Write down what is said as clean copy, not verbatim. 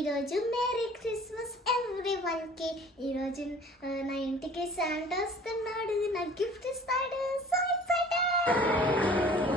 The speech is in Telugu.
ఈరోజు మేరీ క్రిస్మస్ ఎవ్రీ వన్కి. ఈరోజు నా ఇంటికి శాంటా వస్తున్నాడు, నాకు గిఫ్ట్ ఇస్తాడు. So excited.